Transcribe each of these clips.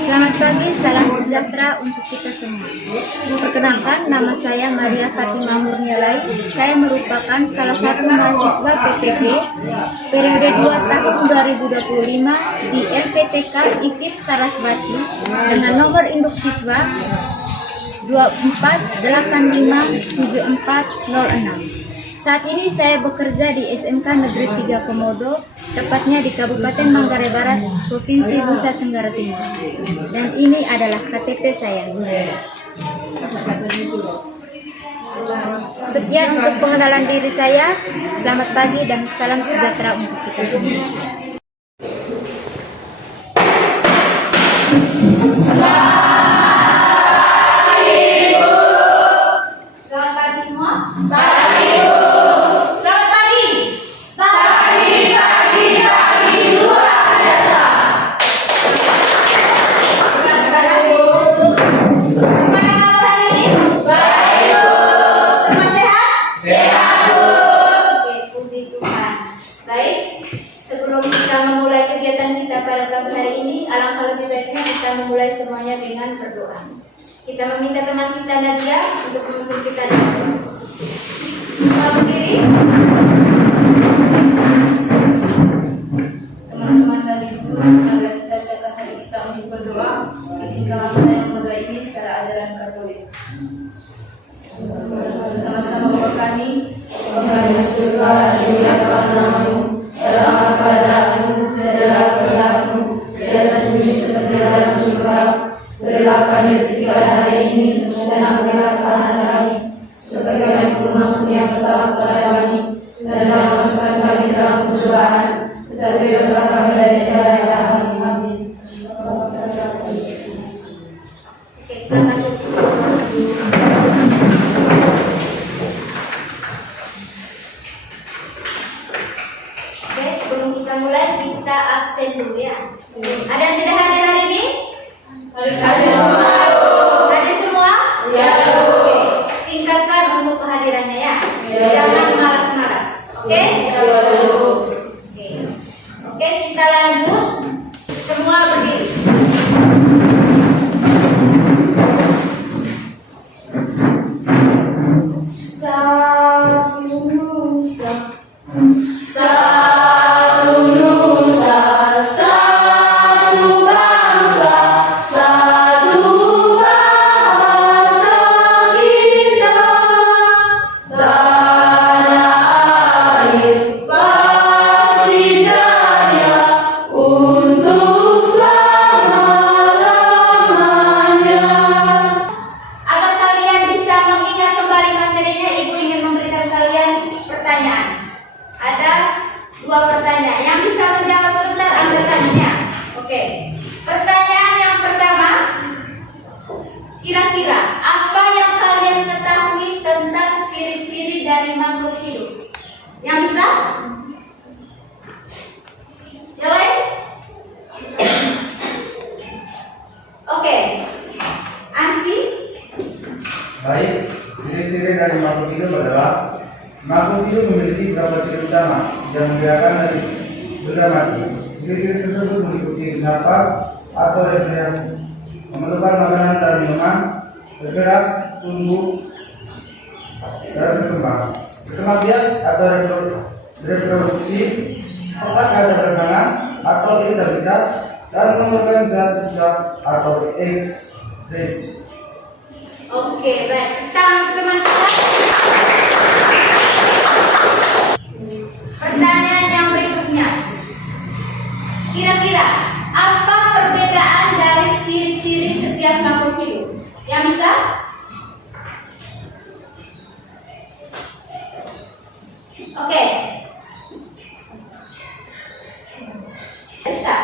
Selamat pagi, salam sejahtera untuk kita semua. Perkenalkan, nama saya Maria Fatimah Murnialai. Saya merupakan salah satu mahasiswa PPG periode 2 tahun 2025 di LPTK IKIP Sarasvati dengan nomor induk siswa 24857406. Saat ini saya bekerja di SMK Negeri 3 Komodo, tepatnya di Kabupaten Manggarai Barat, Provinsi Nusa Tenggara Timur. Dan ini adalah KTP saya. Sekian untuk pengenalan diri saya. Selamat pagi dan salam sejahtera untuk kita semua. Selamat pagi semua. Sebelum kita memulai kegiatan kita pada pagi hari ini, alangkah lebih baiknya kita memulai semuanya dengan berdoa. Kita meminta teman kita Nadia untuk memimpin kita dengan doa. Semua berdiri. Teman-teman dari guru, marilah kita siapkan hati kita untuk berdoa. Izinkanlah saya memberdoa ini secara ajaran Katolik. Sama-sama Bapa kami, Kami bersyukur dimuliakan namamu, terangkat kerajaanmu, jadilah kehendakmu di atas bumi seperti di dalam surga. Berilah kami rezeki pada hari ini, dan ampunilah kesalahan kami, seperti kami pun mengampuni yang bersalah kepada kami. Dan jangan masukkan kami ke dalam pencobaan, tetapi bebaskan kami dari jalan yang jahat. Amin. Sebelum kita mulai, kita absen dulu ya. Ada yang tidak hadir hari ini? Hadir semua. Hadir semua? Ya. Oke. Tingkatkan untuk kehadirannya ya. Jangan malas-malas. Oke? Oke, kita lanjut. Semua berdiri. Kira-kira apa yang kalian ketahui tentang ciri-ciri dari makhluk hidup? Yang bisa? Yang lain? Oke. Ansi? Baik, ciri-ciri dari makhluk hidup adalah makhluk hidup memiliki beberapa ciri utama yang membedakan dari benda mati. Ciri-ciri tersebut meliputi napas atau respirasi, memerlukan makanan dan minuman, bergerak, tumbuh, dan berkembang, berkembang biak atau reproduksi, otak ada rangsangan atau irritabilitas, dan memerlukan zat sisa atau ekspresi. Oke, baik. Teman-teman kita. Pertanyaan yang berikutnya. Kira-kira apa perbedaan dari ciri-ciri setiap makhluk hidup? Yang bisa? Oke. Bisa.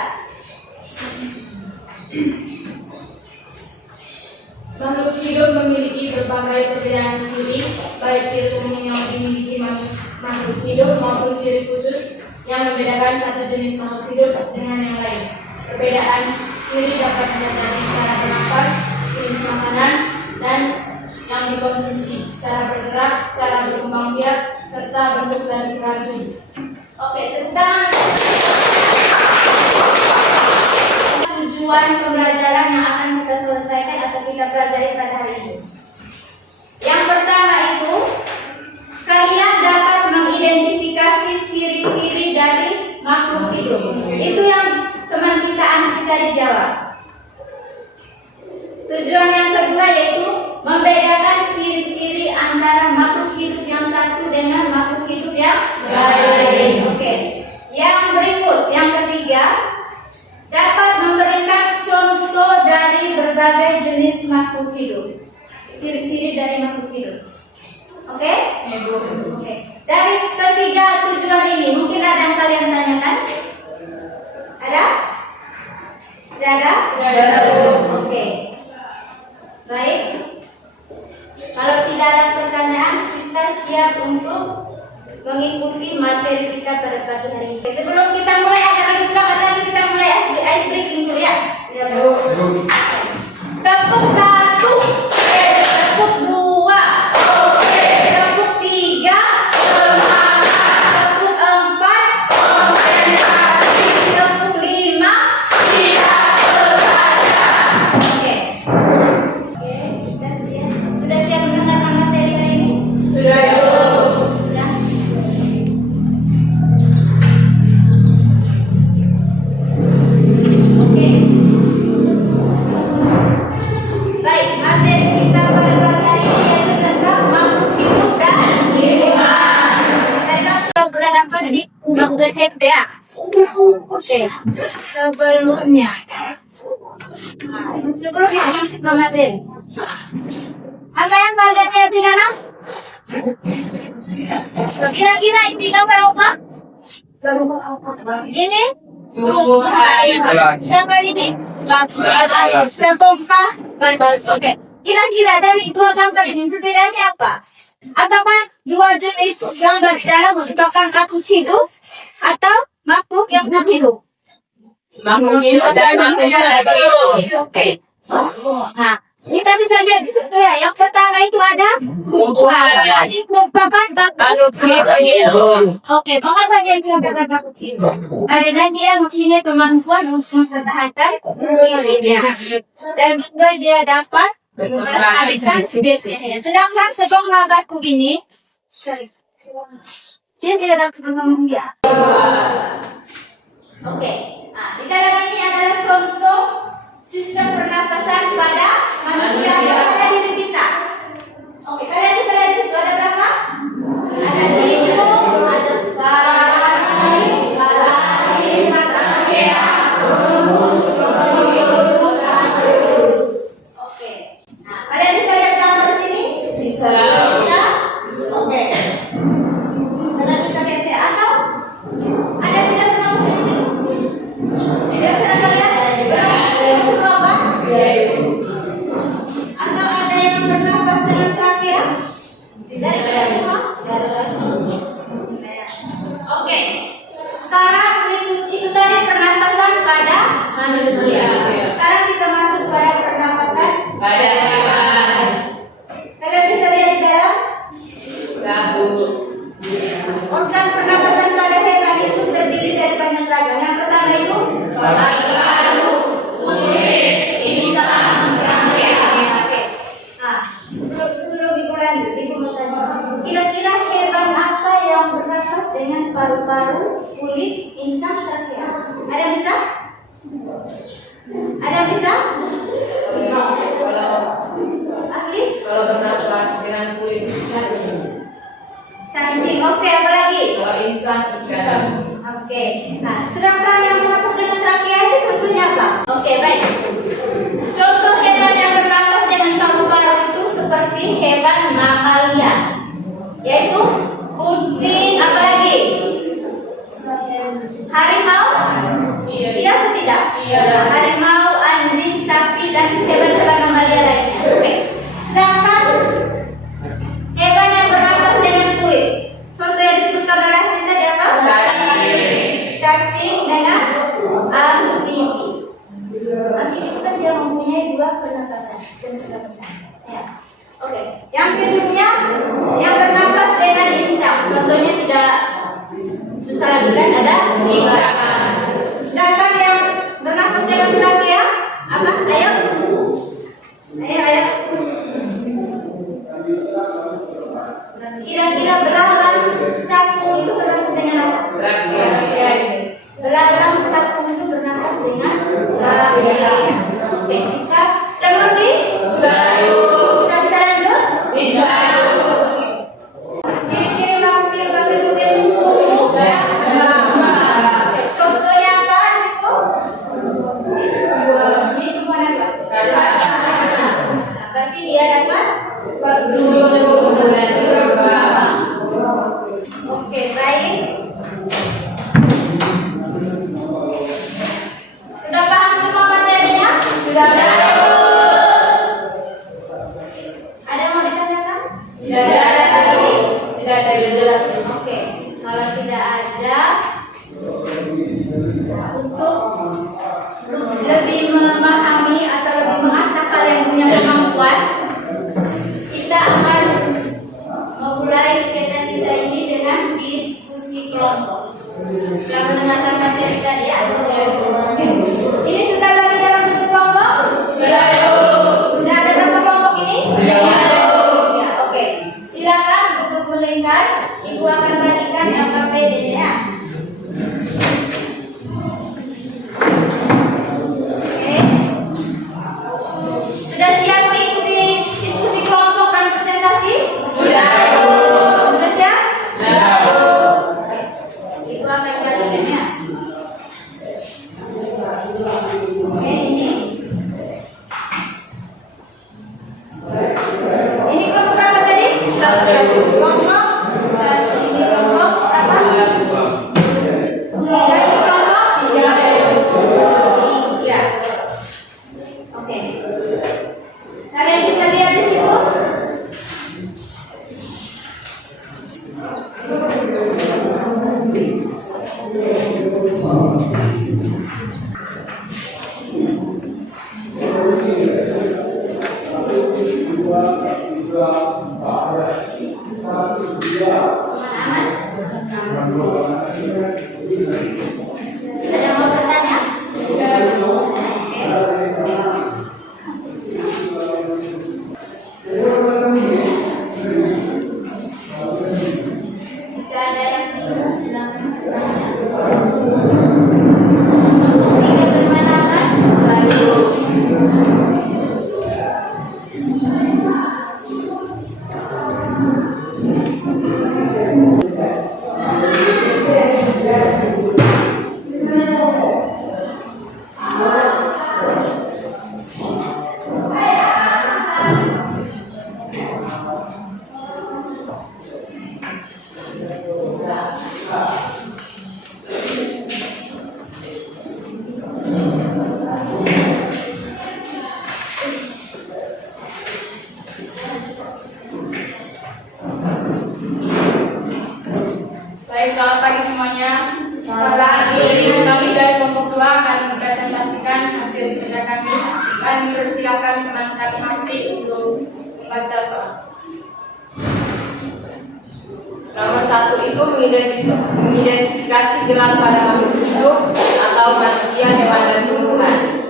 Makhluk hidup memiliki berbagai perbedaan ciri, baik ciri umum yang dimiliki makhluk hidup maupun ciri khusus yang membedakan satu jenis makhluk hidup dengan yang lain. Perbedaan ciri dapat dari cara bernapas, jenis makanan, dan yang dikonsumsi, cara bergerak, cara berkembang biak, serta bentuk dan ukuran tubuh. Oke, tentang tujuan pembelajaran Tujuan yang kedua yaitu membedakan ciri-ciri antara makhluk hidup yang satu dengan makhluk hidup yang lain. Oke. Yang berikut, yang ketiga, dapat memberikan contoh dari berbagai jenis makhluk hidup. Ciri-ciri dari makhluk hidup. Oke? Oke. Dari ketiga tujuan ini, mungkin ada yang kalian tanyakan? Ada? Tidak ada? Oke. Baik. Kalau tidak ada pertanyaan, kita siap untuk mengikuti materi kita pada pagi hari ini. Sebelum kita mulai acara semangat lagi, kita mulai ice breaking dulu ya. Tepuk 1, tepuk 2, tepuk 3, tepuk 4, tepuk 5, Oke. Kita siap. Sudah siap mendengarkan materi hari ini? Sudah. Oke. Baik, materi kita pada pagi hari ini yaitu tentang makhluk hidup dan lingkungan. Kita berhadapan di bangku SMP ya. Oke. Sebelumnya masuk ke materi. Apa yang kalian lihat di kanan? Kira-kira ini gambar apa? Ini tumbuhan. Sedangkan ini setompa. Oke. Kira-kira dari dua gambar ini perbedaannya apa? Apakah dua jenis gambar dalam merupakan makhluk hidup atau makhluk yang tidak hidup? Makhluk hidup dan makhluk yang tidak hidup. Oke. Nah, kita bisa lihat di situ ya. Yang pertama itu ada tumbuhan. Merupakan Makhluk hidup. Oke, maka saja itu adalah makhluk hidup. Karena dia mempunyai kemampuan untuk mempertahankan dirinya. Dan juga dia dapat melestarikan spesiesnya. Sedangkan sebongkah batu ini, dia tidak dapat menanggung dia. Oke, nah, di dalam ini adalah contoh sistem pernapasan pada manusia yang ada di diri kita. Oke, kalian bisa lihat di situ ada berapa? Ada hidung, ada paru-paru, Oke. Nah, kalian bisa lihat gambar sini? Bisa. Oke. Kalian bisa lihat ya? Atau ada yang tidak pernah sini? Tidak pernah kalian? Berapa? Atau ada yang bernapas dengan trakea? Tidak, tidak semua. Oke. Sekarang itu tadi pernapasan pada manusia. Sekarang kita masuk pada pernapasan Pada hewan. Kalian bisa lihat di dalam Rambut. organ pernapasan pada hewan itu terdiri dari banyak ragam. Yang pertama itu Paru-paru. Kulit. Insang. Rangkaian. Oke. Nah, sebelum ibu lanjut, ibu mau tanya, kira-kira hewan apa yang bernapas dengan paru-paru, kulit, insang, trachea? Ada yang bisa? Ada yang bisa? Ahli? Kalau bernapas dengan kulit cacing. Cacing. Oke, apa lagi? Kalau insan ikan. Oke. Nah, sedangkan yang bernapas dengan trachea itu contohnya apa? Oke, baik. Contoh hewan yang bernapas dengan paru-paru itu seperti hewan mamalia, yaitu kucing, apa lagi? Harimau? Iya atau tidak? Iya. Harimau, anjing, sapi, dan hewan-hewan mamalia lainnya. Oke. Sedangkan hewan yang bernapas dengan kulit, contoh yang disebutkan oleh Ahli tadi apa? Cacing dengan amfibi. Amfibi itu kan dia mempunyai dua pernapasan. Ya. Oke. Yang kedua, yang bernapas dengan insang. Contohnya tidak susah lagi kan? Ada ikan. Sedangkan yang bernapas dengan trachea apa? Ayo. Kira-kira belalang cakung itu bernapas dengan apa? Rangkaian. Belalang cakung itu bernapas dengan trachea. dan berkembang. Oke, baik. Sudah paham semua materinya? Sudah. Ada yang mau ditanyakan? Tidak ada jelas. Oke, kalau tidak ada, untuk lebih memahami atau lebih mengasah kalian punya kemampuan, kita akan memulai kegiatan kita ini dengan diskusi kelompok. Sudah mendengarkan materi tadi ya? Oke. Ini sudah bagi dalam bentuk kelompok? Sudah. Sudah ada berapa kelompok ini? Tidak. Ya, oke. Silakan duduk melingkar. Ibu akan bagikan LKPD-nya ya. Oke. Sudah siap mengikuti diskusi kelompok dan presentasi? Sudah. Sudah siap? Sudah. Ibu akan bagikannya. Oke, ini. Ini kelompok berapa tadi? Kelompok satu. Ini kelompok berapa? Tiga. Ini kelompok tiga. Oke. Kalian bisa lihat di situ. Ada yang mau bertanya? Jika ada yang bingung, silakan bertanya. Tidak bermanfaat. Baik, selamat pagi semuanya. Selamat pagi. Kami dari kelompok 2 akan mempresentasikan hasil kerja kami. Kami persilakan teman kami Hafri untuk membaca soal. Nomor 1 itu mengidentifikasi gerak pada makhluk hidup atau manusia, hewan, dan tumbuhan.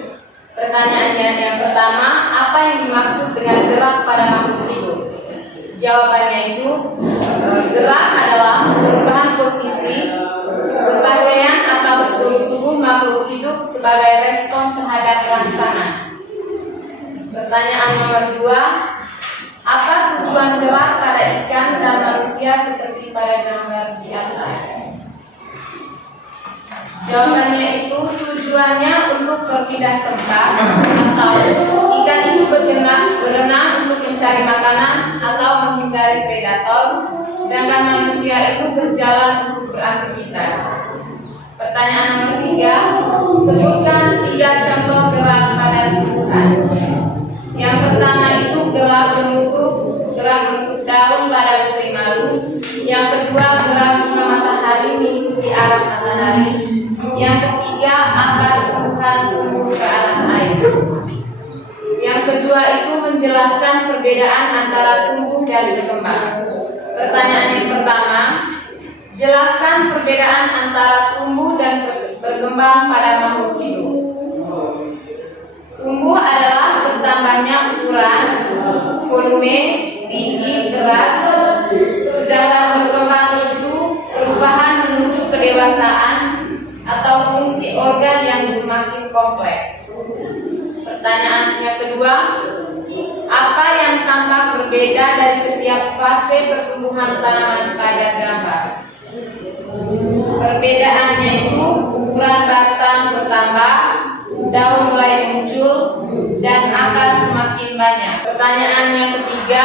Pertanyaannya yang pertama, apa yang dimaksud dengan gerak pada makhluk hidup? Jawabannya itu, gerak adalah perubahan posisi sebagian atau seluruh tubuh makhluk hidup sebagai respon terhadap rangsangan. Pertanyaan nomor 2, apa tujuan gerak pada ikan dan manusia seperti pada gambar di atas? Jawabannya itu, tujuannya untuk berpindah tempat atau ikan itu berenang untuk mencari makanan atau menghindari predator, sedangkan manusia itu berjalan untuk beraktivitas. Pertanyaan nomor 3, sebutkan 3 contoh gerak pada tumbuhan. Yang pertama itu gerak menutup daun pada putri malu. Yang kedua, gerak bunga matahari mengikuti arah matahari. Yang ketiga, akar tumbuhan tumbuh ke arah air. Yang kedua itu menjelaskan perbedaan antara tumbuh dan berkembang. Pertanyaan yang pertama, jelaskan perbedaan antara tumbuh dan berkembang pada makhluk hidup. Tumbuh adalah bertambahnya ukuran, volume, tinggi, berat, sedangkan berkembang itu perubahan menuju kedewasaan atau fungsi organ yang semakin kompleks. Pertanyaan yang kedua, apa yang tampak berbeda dari setiap fase pertumbuhan tanaman pada gambar? Perbedaannya itu ukuran batang bertambah, daun mulai muncul, dan akar semakin banyak. Pertanyaan yang ketiga,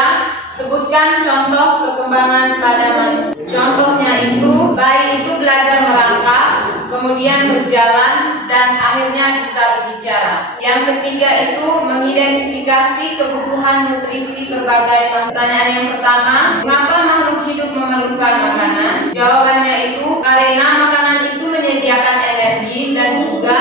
Sebutkan contoh perkembangan pada manusia. Contohnya itu, bayi itu belajar merangkak, kemudian berjalan, dan akhirnya bisa berbicara. Yang ketiga itu mengidentifikasi kebutuhan nutrisi berbagai. Pertanyaan yang pertama, mengapa makhluk hidup memerlukan makanan? Jawabannya itu karena makanan itu menyediakan energi dan juga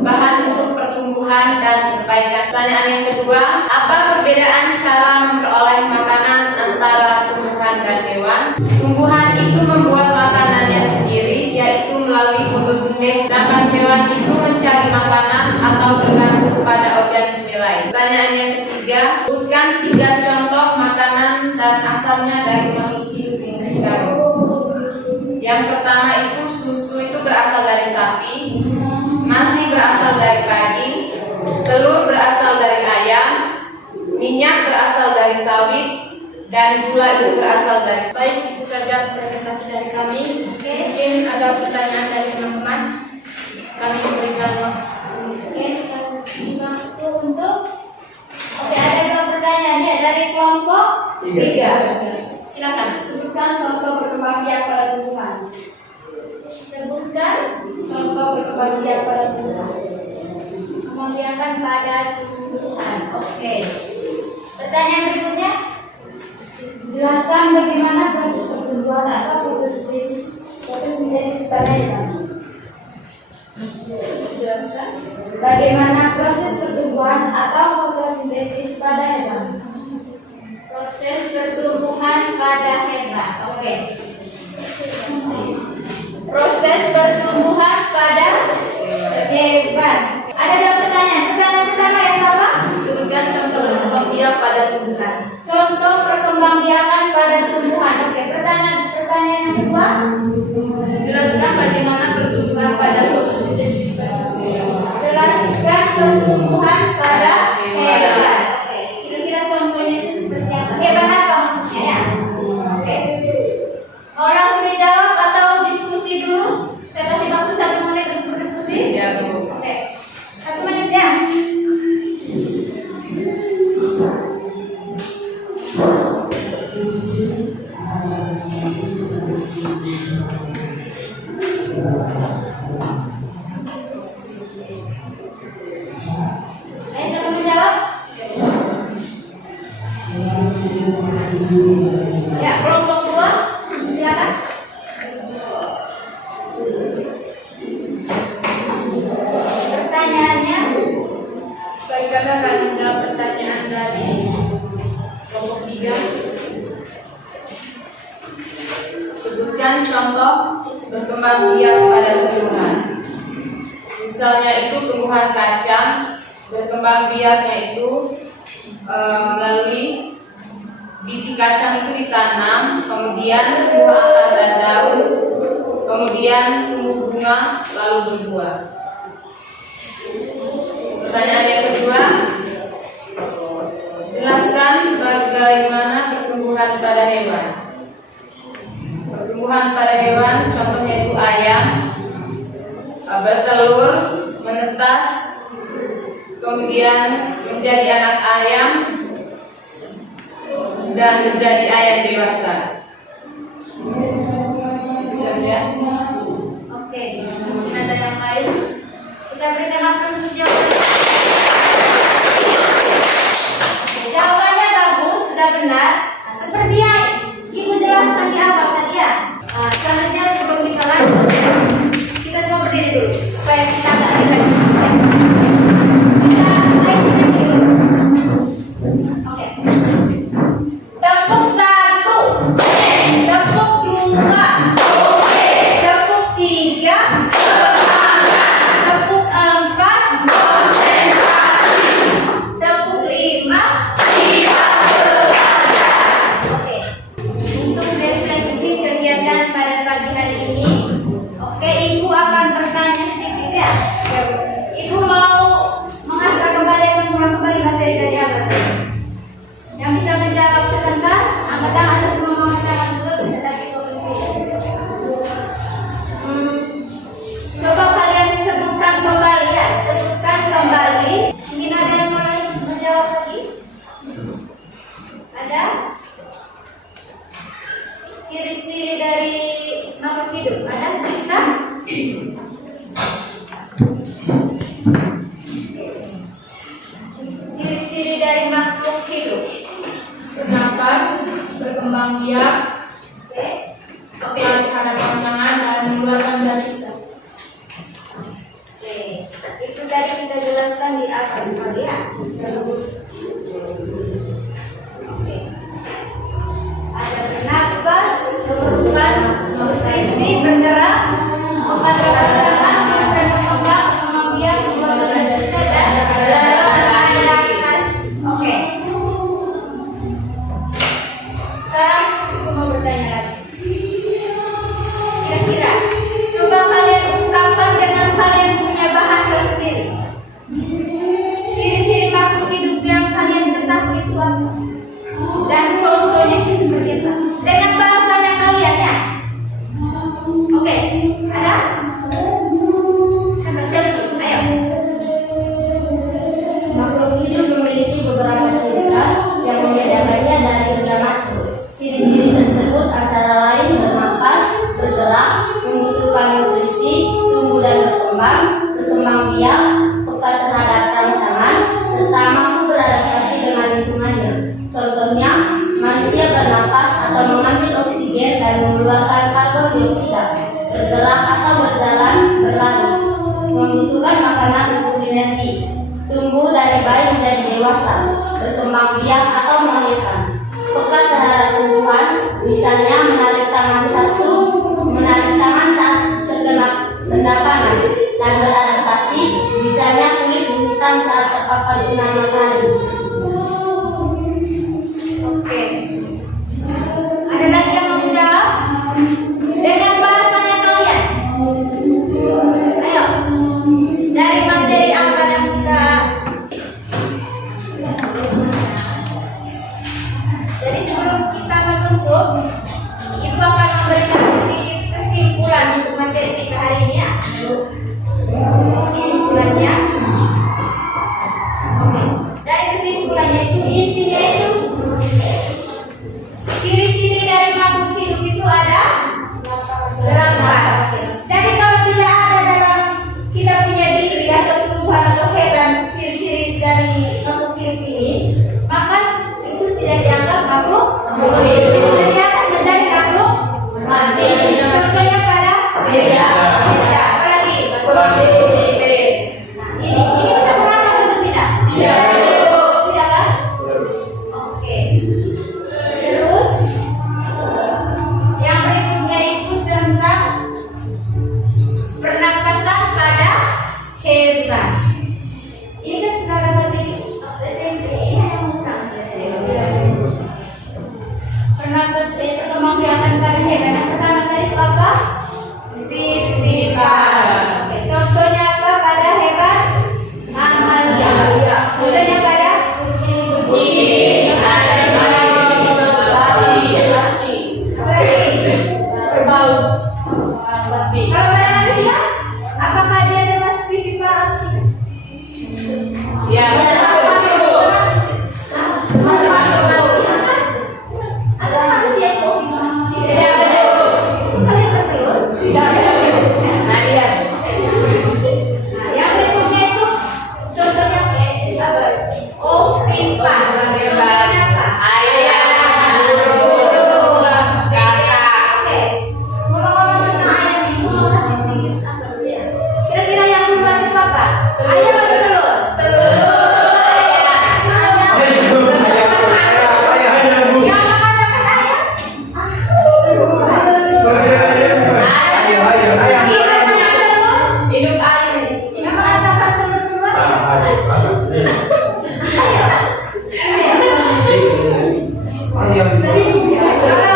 bahan untuk pertumbuhan dan perbaikan. Pertanyaan yang kedua, apa perbedaan cara memperoleh makanan antara tumbuhan dan hewan? Tumbuhan itu membuat makanannya sendiri, yaitu melalui fotosintesis, sedangkan hewan itu mencari makanan atau bergantung pada organisme lain. Pertanyaan yang ketiga, sebutkan 3 contoh makanan dan asalnya dari makhluk hidup di sekitar. Yang pertama itu susu itu berasal dari sapi, nasi berasal dari padi, telur berasal dari ayam, minyak berasal dari sawit, dan gula itu berasal dari. Baik, itu saja presentasi dari kami. Mungkin ada pertanyaan dari teman-teman. Kami berikan waktu. Kita kasih waktu untuk. Ada 2 pertanyaan ya dari kelompok 3. Silakan. Sebutkan contoh berkembangbiak pada tumbuhan. Sebutkan contoh berkembangbiak pada tumbuhan. Kembangbiakan pada tumbuhan. Oke. Pertanyaan berikutnya. Jelaskan bagaimana proses pertumbuhan atau fotosintesis pada hewan. Jelaskan. Bagaimana proses pertumbuhan atau fotosintesis pada hewan? Proses pertumbuhan pada hewan. Oke. Proses pertumbuhan pada hewan. Ada 2 pertanyaan. Pertanyaan pertama yang apa? Sebutkan contoh perkembangbiak pada tumbuhan. Contoh perkembangbiakan pada tumbuhan. Oke. Pertanyaan yang kedua. Jelaskan bagaimana pertumbuhan pada fotosintesis pada hewan. Jelaskan pertumbuhan pada hewan. Oke. Kira-kira contohnya itu seperti apa? Hewan apa maksudnya ya? Oke. Mau langsung dijawab atau diskusi dulu? Saya kasih waktu 1 menit untuk berdiskusi. Ya, Bu. Oke. 1 menit ya. Ayo siapa menjawab? Ya, kelompok 2. Silakan. Pertanyaannya. Baik, kami akan menjawab pertanyaan dari kelompok 3. Sebutkan contoh berkembangbiak pada tumbuhan. Misalnya itu tumbuhan kacang, berkembangbiaknya itu melalui biji kacang itu ditanam, kemudian tumbuh akar dan daun, kemudian tumbuh bunga, lalu berbuah. Pertanyaan yang kedua, jelaskan bagaimana pertumbuhan pada hewan. Pertumbuhan pada hewan, contohnya itu ayam, bertelur, menetas, kemudian menjadi anak ayam, dan menjadi ayam dewasa. Itu saja. Oke. Mungkin ada yang lain. Kita berikan waktu untuk jawaban. Oke, jawabannya bagus, sudah benar. Nah, seperti yang Ibu jelaskan di awal tadi ya. Nah, selanjutnya sebelum kita lanjut, kita semua berdiri dulu supaya kita nggak refleksi. Kita mulai sini dulu. Oke. Tepuk 1, tepuk 2, tepuk 3, tepuk 4, dari makhluk hidup. Bernapas, berkembang biak, peka terhadap pasangan, dan mengeluarkan zat sisa. Itu tadi kita jelaskan di atas kali ya. Ada bernapas, berbukan, nutrisi, bergerak, mengatur pasangan, berkembang, kemudian mengeluarkan zat sisa dan beraktivitas. Oke. Sekarang aku mau bertanya lagi. Kira-kira, coba kalian ungkapkan dengan kalian punya bahasa sendiri. Ciri-ciri makhluk hidup yang kalian ketahui itu apa? Dan contohnya itu seperti apa? Dengan bahasanya kalian ya. Oke, ada? Sahabat Chelsea, ayo. Makhluk hidup memiliki beberapa ciri khas yang membedakannya dari benda mati. Ciri-ciri tersebut antara lain bernapas, bergerak, membutuhkan nutrisi, tumbuh dan berkembang, berkembang biak, peka terhadap rangsangan, serta mampu beradaptasi dengan lingkungannya. Contohnya, manusia bernapas atau mengambil oksigen dan mengeluarkan karbon dioksida, bergerak atau berjalan, berlari, membutuhkan makanan untuk energi, tumbuh dari bayi menjadi dewasa, berkembang biak atau melahirkan, peka terhadap sentuhan, misalnya menarik tangan saat terkena benda panas, dan beradaptasi, misalnya kulit hitam saat terpapar sinar matahari. Oke. Ada lagi yang mau menjawab? Dengan bahasanya kalian. Ayo. Dari materi apa yang kita. Jadi sebelum kita menutup, Ibu akan memberikan sedikit kesimpulan untuk materi kita hari ini ya. Kesimpulannya. Oke. Dari kesimpulannya itu intinya itu ciri-ciri dari makhluk hidup itu ada berapa? Jadi kalau tidak ada dalam kita punya diri atau tumbuhan atau hewan ciri-ciri dari makhluk hidup ini, maka itu tidak dianggap makhluk hidup. Jadi akan menjadi makhluk mati. Contohnya pada beca. Apalagi kursi. Ini bisa bernafas atau tidak? Tidak kan? Oke. Terus yang berikutnya itu tentang pernapasan pada hewan. Ini kan sudah ada tadi SMP ini yang menang. Pernapas itu kemampuan pada hewan. Yang pertama tadi apa? Vivipar. Oke, contohnya apa pada hewan? Mamalia. Contohnya pada kucing. Berbau. Kalau pada manusia, apakah dia termasuk vivipar atau tidak? Ya, Atau manusia itu? tidak betul. Kalian bertelur? Tidak betul. Nah, lihat. Nah, yang berikutnya itu contohnya apa? Ovipar. Contohnya apa? Ayam, burung, kakak. Oke. Ngomong-ngomong tentang ayam ini, mau kasih sedikit apa ya? Kira-kira yang duluan itu apa? Ayam atau telur? Telur. Yang mengatakan ayam? Hidup ayam. Yang mengatakan telur duluan? Kalau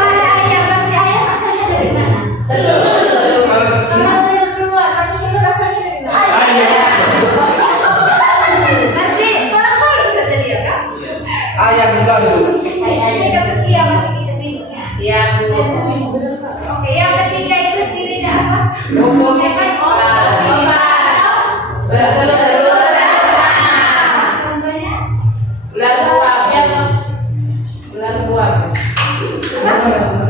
ada ayam, berarti ayam asalnya dari mana? Kalau telur duluan, berarti telur asalnya dari mana? Nanti tolong saja dia kan? Ayam juga dulu. Ini kesekian masih kita bingung ya. Ya, Bu. Oke, yang ketiga itu cirinya apa? Umumnya kan bertelur dan panah. Contohnya? Ular buah. Ular buah.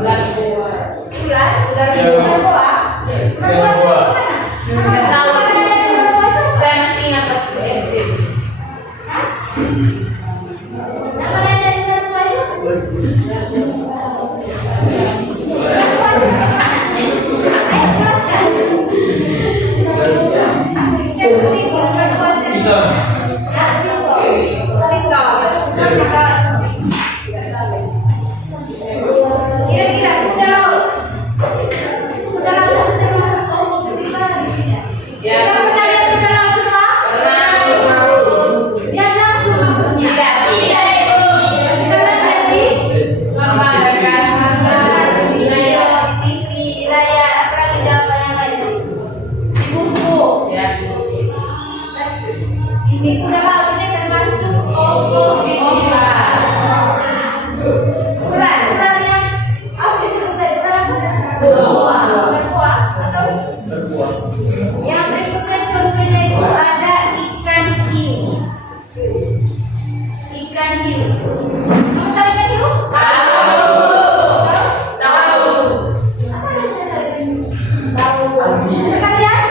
Ular buah. Ular? Ya. Ular buah? Ular buah itu mana? Nggak tahu. Apa ada ular buah itu? Saya masih ingat waktu SD. Hah? Kira-kira kuda laut. Kuda laut itu termasuk kelompok gimana di sini? Ya. Kita pernah lihat kuda laut semua? Lihat langsung maksudnya. Tidak. Kita lihat di TV, di layar, apalagi jawaban yang lain. Di buku. Ya. Ini kuda laut ini termasuk kelompok ular yang apa disebut tadi? Ular apa? Berkuah atau yang berikutnya contohnya itu ada ikan hiu. Ikan hiu. Kamu tahu ikan hiu? Tahu. Tahu. Pernah lihat?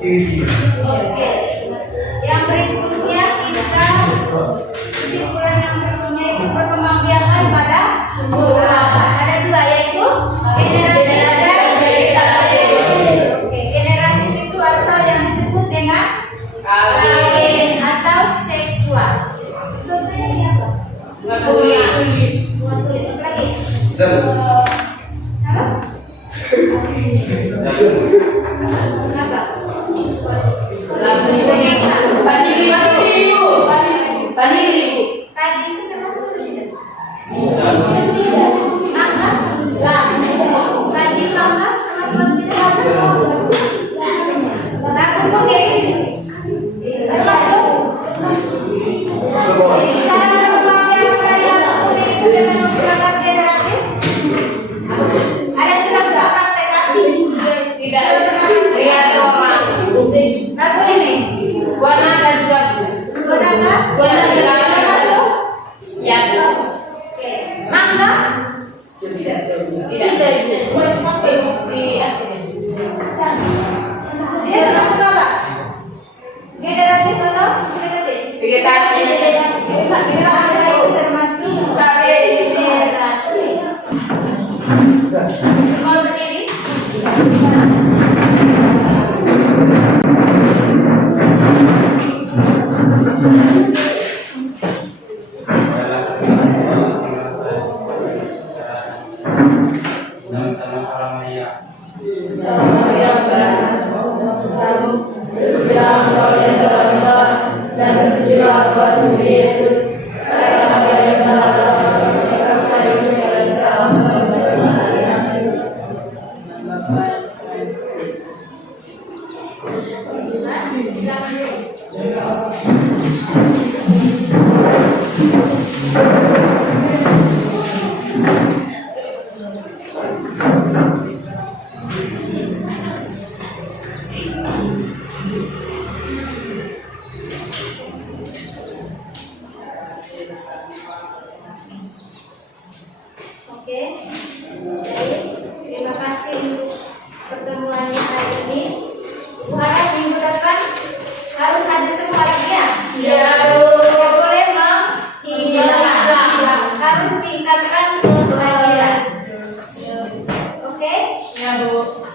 Oke. Yang berikutnya kita kesimpulan yang berikutnya itu perkembangbiakan pada tumbuhan. Ada dua yaitu generatif dan vegetatif. Oke, generatif itu atau yang disebut dengan kawin atau seksual. Contohnya apa? Bunga kulit. Bunga kulit. Apa lagi? Jagung. Apa? Kenapa? Vanili. Tadi itu termasuk atau tidak? Tidak. Mangga? Tadi mangga termasuk atau tidak? Aku mungkin termasuk. Cara perkembangbiakan sekali kulit itu dengan menggunakan generatif. Ada tidak sudah praktek? Tidak. Lihat warna. Lagu ini. Warna dan juga Warna termasuk. ya. Oke. Mangga? Tidak. Dia termasuk apa? Generatif atau vegetatif? Vegetasi. Mangga itu termasuk generatif. Semua berdiri. Oke. Jadi, terima kasih untuk pertemuan hari ini. Harap minggu depan harus hadir semua lagi ya. Iya. Tidak boleh menghilang. Harus tingkatkan kehadiran. Oke. Ya, Bu.